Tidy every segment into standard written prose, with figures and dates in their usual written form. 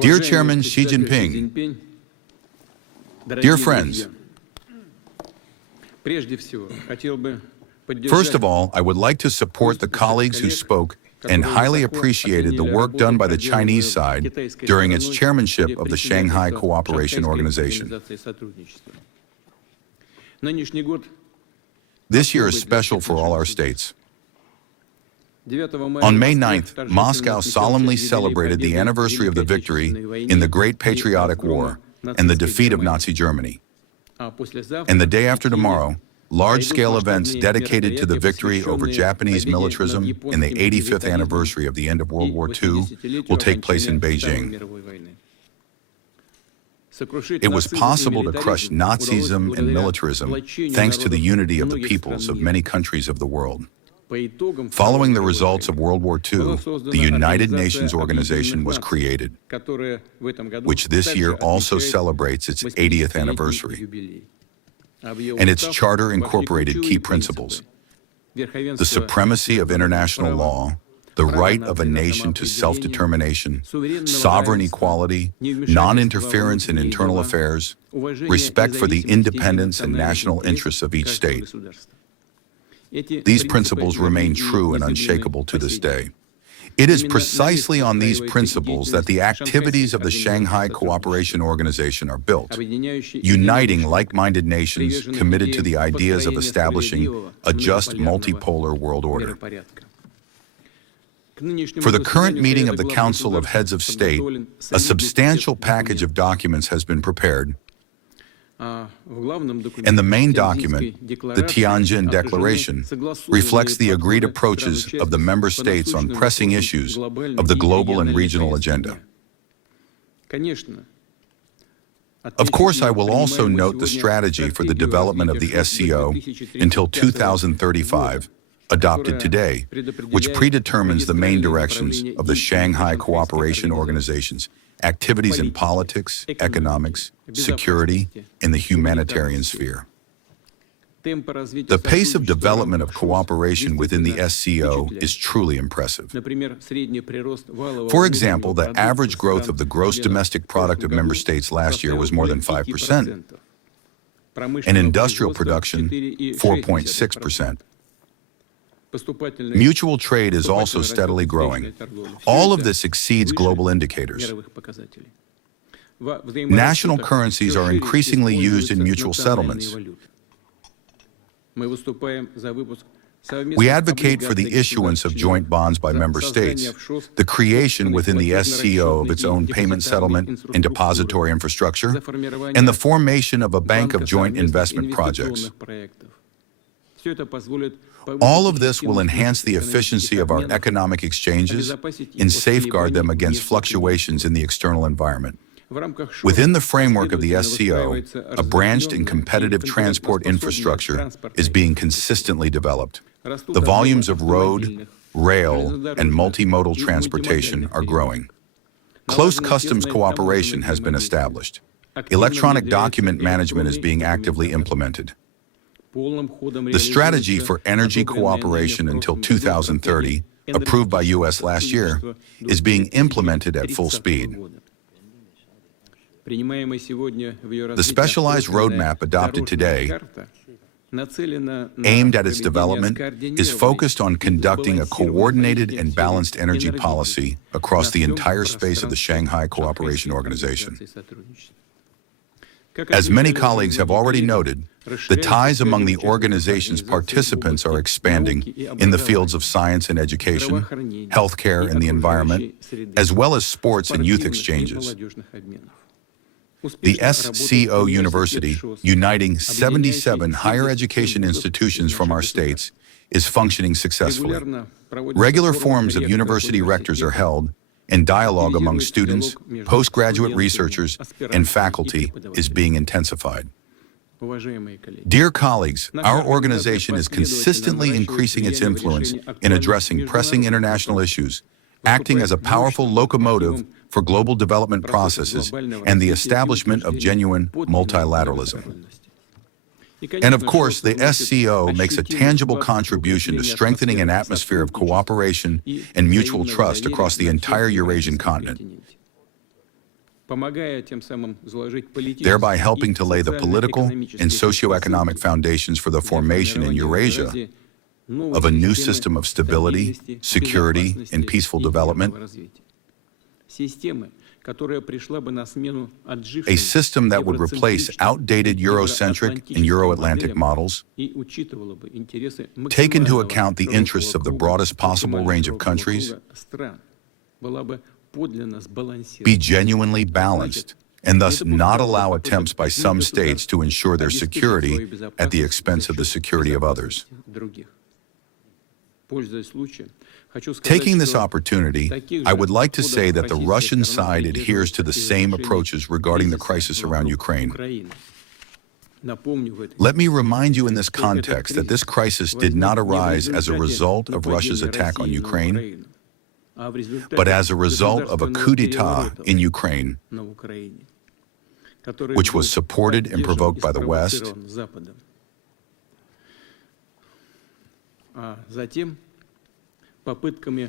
Dear Chairman Xi Jinping, dear friends, first of all, I would like to support the colleagues who spoke and highly appreciated the work done by the Chinese side during its chairmanship of the Shanghai Cooperation Organization. This year is special for all our states. On May 9th, Moscow solemnly celebrated the anniversary of the victory in the Great Patriotic War and the defeat of Nazi Germany. And the day after tomorrow, large-scale events dedicated to the victory over Japanese militarism in the 85th anniversary of the end of World War II will take place in Beijing. It was possible to crush Nazism and militarism thanks to the unity of the peoples of many countries of the world. Following the results of World War II, the United Nations Organization was created, which this year also celebrates its 80th anniversary. And its charter incorporated key principles: the supremacy of international law, the right of a nation to self-determination, sovereign equality, non-interference in internal affairs, respect for the independence and national interests of each state. These principles remain true and unshakable to this day. It is precisely on these principles that the activities of the Shanghai Cooperation Organization are built, uniting like-minded nations committed to the ideas of establishing a just multipolar world order. For the current meeting of the Council of Heads of State, a substantial package of documents has been prepared. And the main document, the Tianjin Declaration, reflects the agreed approaches of the member states on pressing issues of the global and regional agenda. Of course, I will also note the strategy for the development of the SCO until 2035, adopted today, which predetermines the main directions of the Shanghai Cooperation Organization's activities in politics, economics, security, and the humanitarian sphere. The pace of development of cooperation within the SCO is truly impressive. For example, the average growth of the gross domestic product of member states last year was more than 5%, and industrial production 4.6%. Mutual trade is also steadily growing. All of this exceeds global indicators. National currencies are increasingly used in mutual settlements. We advocate for the issuance of joint bonds by member states, the creation within the SCO of its own payment settlement and depository infrastructure, and the formation of a bank of joint investment projects. All of this will enhance the efficiency of our economic exchanges and safeguard them against fluctuations in the external environment. Within the framework of the SCO, a branched and competitive transport infrastructure is being consistently developed. The volumes of road, rail, and multimodal transportation are growing. Close customs cooperation has been established. Electronic document management is being actively implemented. The strategy for energy cooperation until 2030, approved by U.S. last year, is being implemented at full speed. The specialized roadmap adopted today, aimed at its development, is focused on conducting a coordinated and balanced energy policy across the entire space of the Shanghai Cooperation Organization. As many colleagues have already noted, the ties among the organization's participants are expanding in the fields of science and education, healthcare and the environment, as well as sports and youth exchanges. The SCO University, uniting 77 higher education institutions from our states, is functioning successfully. Regular forums of university rectors are held, and dialogue among students, postgraduate researchers, and faculty is being intensified. Dear colleagues, our organization is consistently increasing its influence in addressing pressing international issues, acting as a powerful locomotive for global development processes and the establishment of genuine multilateralism. And of course, the SCO makes a tangible contribution to strengthening an atmosphere of cooperation and mutual trust across the entire Eurasian continent. thereby helping to lay the political and socio-economic foundations for the formation in Eurasia of a new system of stability, security, and peaceful development, a system that would replace outdated Eurocentric and Euro-Atlantic models, take into account the interests of the broadest possible range of countries, be genuinely balanced, and thus not allow attempts by some states to ensure their security at the expense of the security of others. Taking this opportunity, I would like to say that the Russian side adheres to the same approaches regarding the crisis around Ukraine. Let me remind you in this context that this crisis did not arise as a result of Russia's attack on Ukraine, but as a result of a coup d'etat in Ukraine, which was supported and provoked by the West,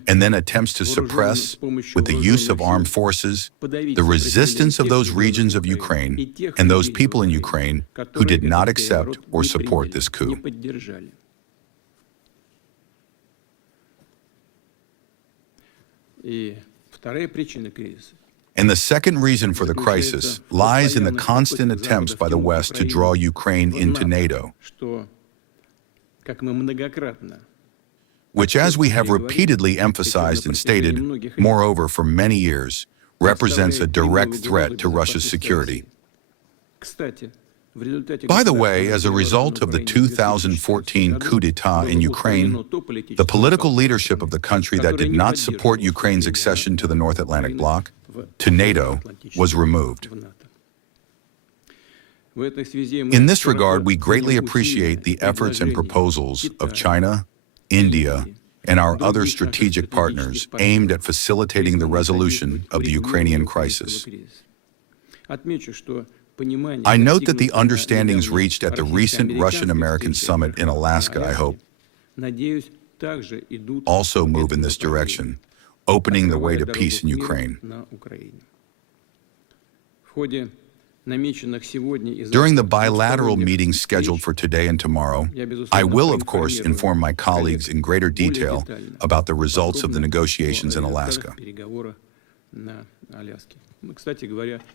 and then attempts to suppress, with the use of armed forces, the resistance of those regions of Ukraine and those people in Ukraine who did not accept or support this coup. And the second reason for the crisis lies in the constant attempts by the West to draw Ukraine into NATO, which, as we have repeatedly emphasized and stated, moreover, for many years, represents a direct threat to Russia's security. By the way, as a result of the 2014 coup d'etat in Ukraine, the political leadership of the country that did not support Ukraine's accession to the North Atlantic Bloc, to NATO, was removed. In this regard, we greatly appreciate the efforts and proposals of China, India, and our other strategic partners aimed at facilitating the resolution of the Ukrainian crisis. I note that the understandings reached at the recent Russian-American summit in Alaska, I hope, also move in this direction, opening the way to peace in Ukraine. During the bilateral meetings scheduled for today and tomorrow, I will, of course, inform my colleagues in greater detail about the results of the negotiations in Alaska.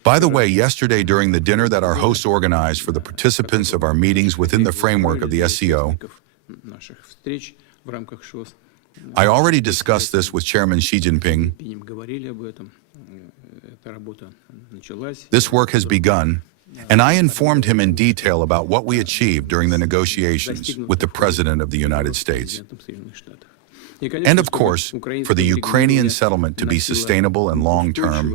By the way, yesterday during the dinner that our hosts organized for the participants of our meetings within the framework of the SCO, I already discussed this with Chairman Xi Jinping. This work has begun, and I informed him in detail about what we achieved during the negotiations with the President of the United States. And of course, for the Ukrainian settlement to be sustainable and long-term,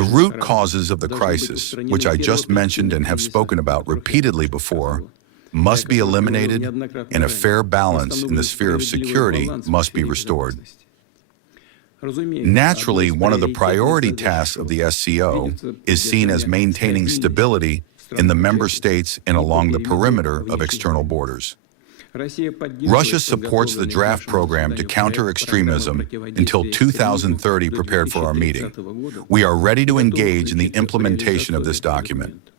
the root causes of the crisis, which I just mentioned and have spoken about repeatedly before, must be eliminated, and a fair balance in the sphere of security must be restored. Naturally, one of the priority tasks of the SCO is seen as maintaining stability in the member states and along the perimeter of external borders. Russia supports the draft program to counter extremism until 2030 prepared for our meeting. We are ready to engage in the implementation of this document.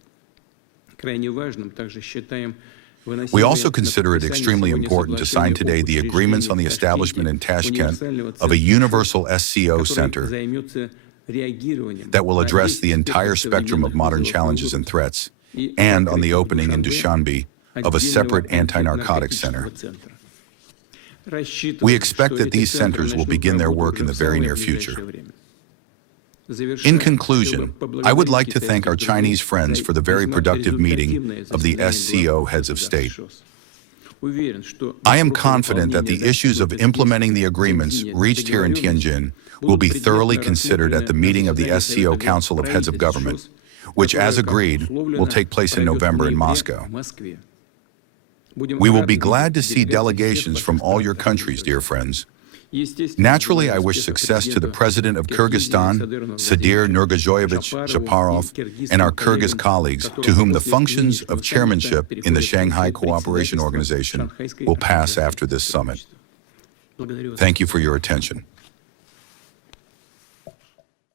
We also consider it extremely important to sign today the agreements on the establishment in Tashkent of a universal SCO center that will address the entire spectrum of modern challenges and threats, and on the opening in Dushanbe of a separate anti-narcotics center. We expect that these centers will begin their work in the very near future. In conclusion, I would like to thank our Chinese friends for the very productive meeting of the SCO heads of state. I am confident that the issues of implementing the agreements reached here in Tianjin will be thoroughly considered at the meeting of the SCO Council of Heads of Government, which, as agreed, will take place in November in Moscow. We will be glad to see delegations from all your countries, dear friends. Naturally, I wish success to the President of Kyrgyzstan, Sadir Nurgajoyevich Shaparov, and our Kyrgyz colleagues, to whom the functions of chairmanship in the Shanghai Cooperation Organization will pass after this summit. Thank you for your attention.